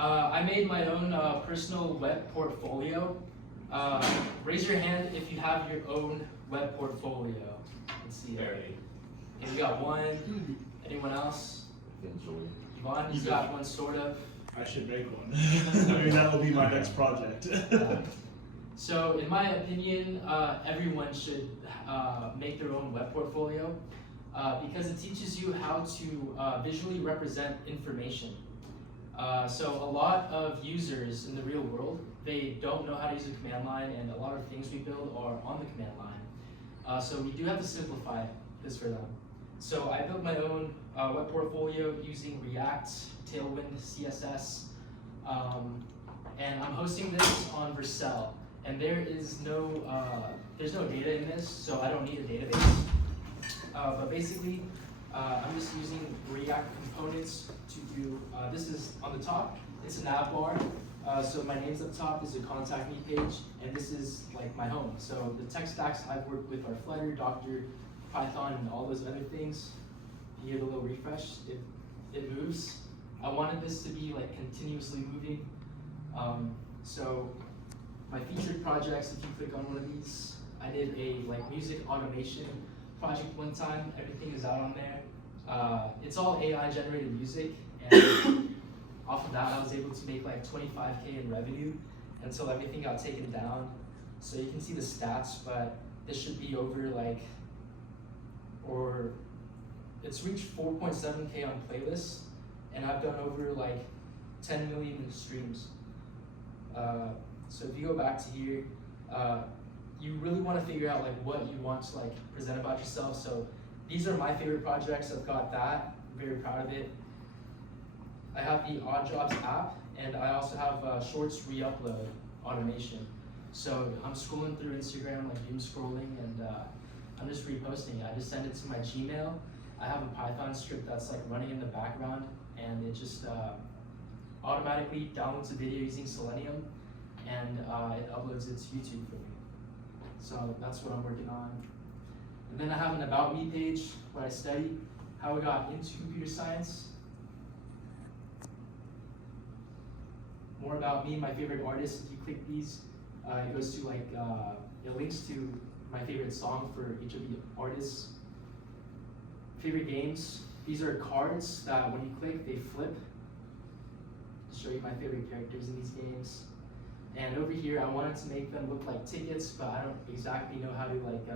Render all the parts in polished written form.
I made my own personal web portfolio. Raise your hand if you have your own web portfolio. Let's see. Barely. Okay, we got one. Anyone else? Eventually. Yvonne, he's got one, sort of. I should make one. I mean, that will be my next project. So, in my opinion, everyone should make their own web portfolio because it teaches you how to visually represent information. So a lot of users in the real world, they don't know how to use a command line, and a lot of things we build are on the command line. So we do have to simplify this for them. So I built my own web portfolio using React, Tailwind, CSS, and I'm hosting this on Vercel. And there is there's no data in this, so I don't need a database. But basically, I'm just using React components to do, this is on the top, it's a nav bar. So my name's up top, this is a contact me page, and this is like my home. So the tech stacks I've worked with are Flutter, Docker, Python, and all those other things. You hear the little refresh, it moves. I wanted this to be like continuously moving. So my featured projects, if you click on one of these, I did a like music automation project one time. Everything is out on there. It's all AI generated music, and off of that I was able to make like 25K in revenue until everything got taken down. So you can see the stats, but this should be over like, or it's reached 4.7K on playlists, and I've done over like 10 million streams. So if you go back to here, you really want to figure out like what you want to like present about yourself. So these are my favorite projects. I've got that. I'm very proud of it. I have the Odd Jobs app, and I also have Shorts re-upload automation. So I'm scrolling through Instagram, like doom scrolling, and I'm just reposting it. I just send it to my Gmail. I have a Python script that's like running in the background, and it just automatically downloads a video using Selenium, and it uploads it to YouTube for me. So that's what I'm working on. And then I have an About Me page where I study how I got into computer science. More about me, my favorite artists. If you click these, it goes to like, it links to my favorite song for each of the artists. Favorite games. These are cards that when you click, they flip. To show you my favorite characters in these games. And over here, I wanted to make them look like tickets, but I don't exactly know how to like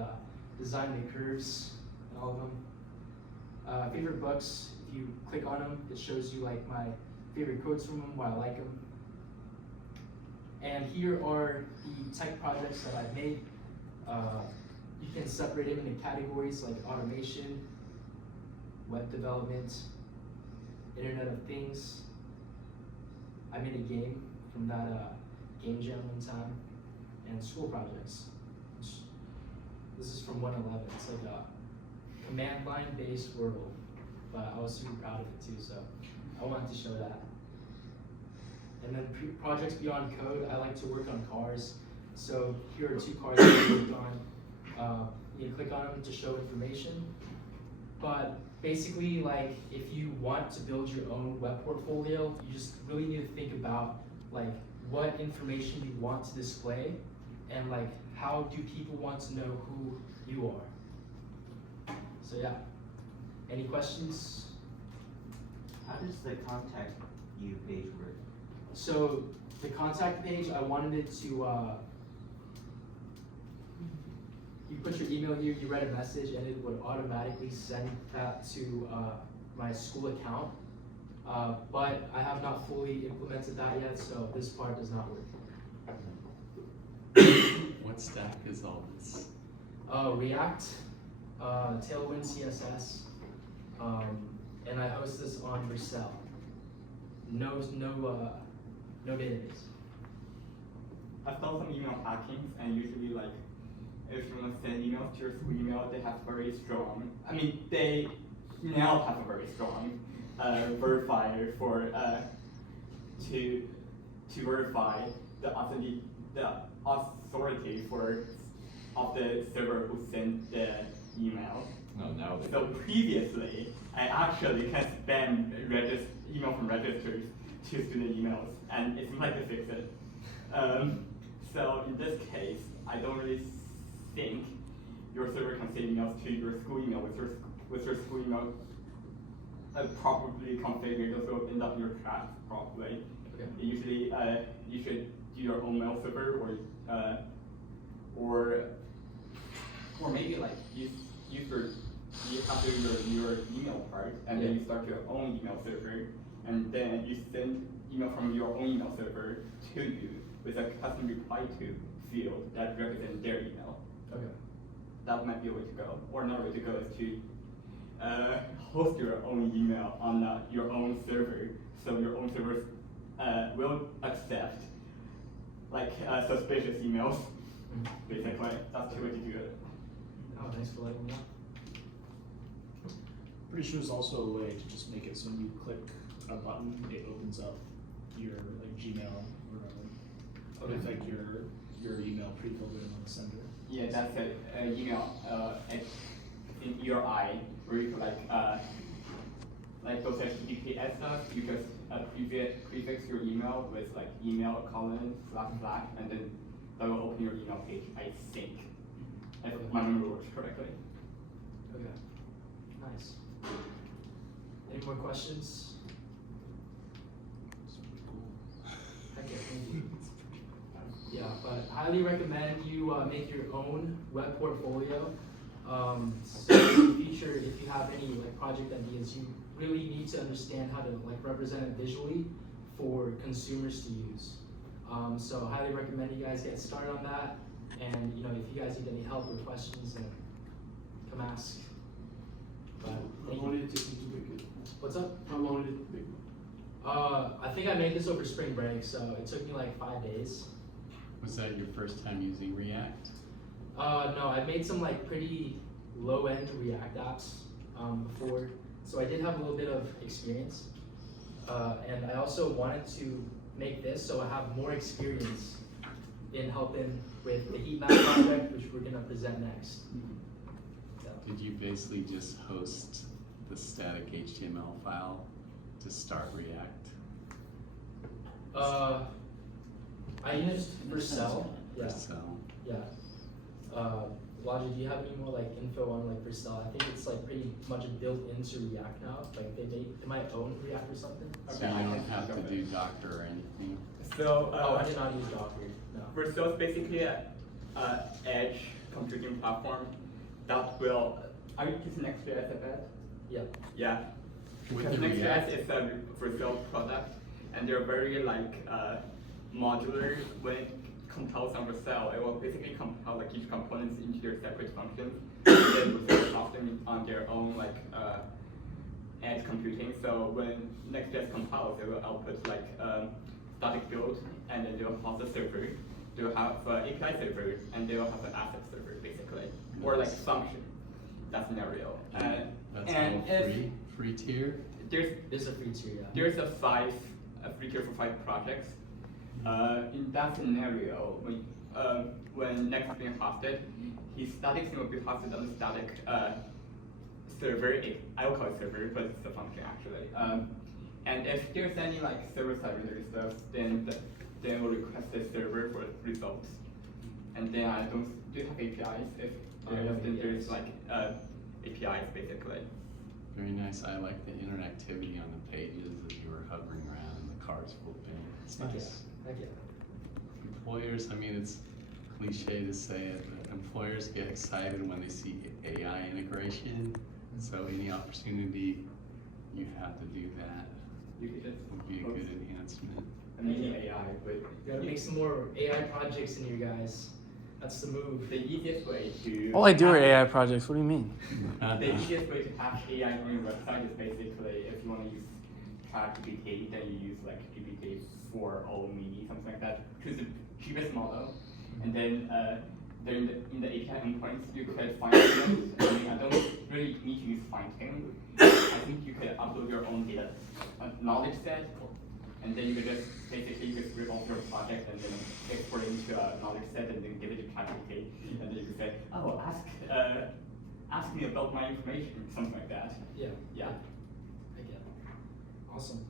design the curves and all of them. Favorite books, if you click on them, it shows you like my favorite quotes from them, why I like them. And here are the tech projects that I've made. You can separate them into categories like automation, web development, Internet of Things. I made a game from that game jam one time, and school projects. This is from 111. It's like a command line based world, but I was super proud of it too, so I wanted to show that. And then projects beyond code, I like to work on cars. So here are 2 cars that I worked on. You can click on them to show information. But basically, like, if you want to build your own web portfolio, you just really need to think about like what information you want to display, and like how do people want to know who you are. So yeah, any questions? How does the contact you page work? So the contact page, I wanted it to, you put your email here, you write a message, and it would automatically send that to my school account. But I have not fully implemented that yet, so this part does not work. What stack is all this? React, Tailwind, CSS, and I host this on Vercel. No database. I saw some email hackings, and usually like if you want to send emails to your school email, they have very strong. I mean, they now have a very strong verifier for to verify the authority of the server who sent the email. Oh, now they So previously, I actually can spam email from registers to student emails, and it seems like they fixed it. So in this case, I don't really think your server can send emails to your school email with your school email properly configured, so it'll end up in your trash properly. Okay. Usually, you should do your own mail server, or maybe like you have to do your email part, and then you start your own email server, and then you send email from your own email server to you with a custom reply to field that represents their email. Okay. That might be a way to go. Or another way to go is to host your own email on your own server, so your own servers will accept like suspicious emails. Basically, that's the way to do it. Oh, thanks for letting me know. Pretty sure there's also a way to just make it so when you click a button, it opens up your like Gmail or with like your email pre-filtered on the sender. Yeah, that's it. Email in URI where you could like those HTTPS stuff. You just prefix your email with like email : / and then that will open your email page. I think, if my memory works correctly. Okay. Nice. Any more questions? Okay, thank you. Yeah, but highly recommend you make your own web portfolio. So in the future, if you have any like project ideas, you really need to understand how to like represent it visually for consumers to use. So highly recommend you guys get started on that. And if you guys need any help or questions, then come ask. But How long did it take you to make it? what's up? How long did it take you? I think I made this over spring break, so it took me like 5 days. Was that your first time using React? No, I made some like pretty low-end React apps before, so I did have a little bit of experience. And I also wanted to make this so I have more experience in helping with the heat map project, which we're gonna present next. So, Did you basically just host the static HTML file to start React? I used Vercel. Yeah. So Yeah. Logi, do you have any more like info on like Vercel? I think it's like pretty much built into React now. Like they might own React or something. So Okay, you I don't can have think to of it. do Docker or anything? So Oh, I did not use Docker. No. Vercel is basically an edge computing platform that will. Are you using Next.js, I bet? Yeah. Yeah. With Because the Next.js React? is a Vercel product, and they're very modular. When it compiles on Vercel, it will basically compile like each components into their separate functions, and then Vercel drops them on their own edge computing. So when Next.js compiles, it will output like static build, and then they'll have the server. They'll have API server, and they'll have an asset server basically, or like function. That scenario. That's and all free tier? There's a free tier, yeah. There's a free tier for 5 projects. In that scenario, when Next is being hosted, his static thing will be hosted on the static server. I will call it server, but it's a function actually. And if there's any server-side related stuff, then we'll request the server for results. And then I don't do you have APIs. If then there's APIs basically. Very nice. I like the interactivity on the pages as you were hovering around and the cars flipping. It's Heck nice. yeah. Heck yeah. Employers, I mean, it's cliche to say it, but employers get excited when they see AI integration. So any opportunity you have to do that You could just would be a good enhancement. mini AI, but You gotta make some more AI projects in here, guys. That's the move. the easiest way to All I do are AI projects. What do you mean? The easiest way to have AI on your website is basically if you want to use ChatGPT, then you use GPT-4o mini, something like that. Choose the cheapest model, and then in the API endpoints you could fine tune. I mean, I don't really need to use fine tune. I think you could upload your own data knowledge set, and then you could just basically rip off your project and then export it into a knowledge set and then give it to ChatGPT, and then you could say, oh, ask me about my information, something like that. Yeah. Yeah. Heck yeah. Awesome.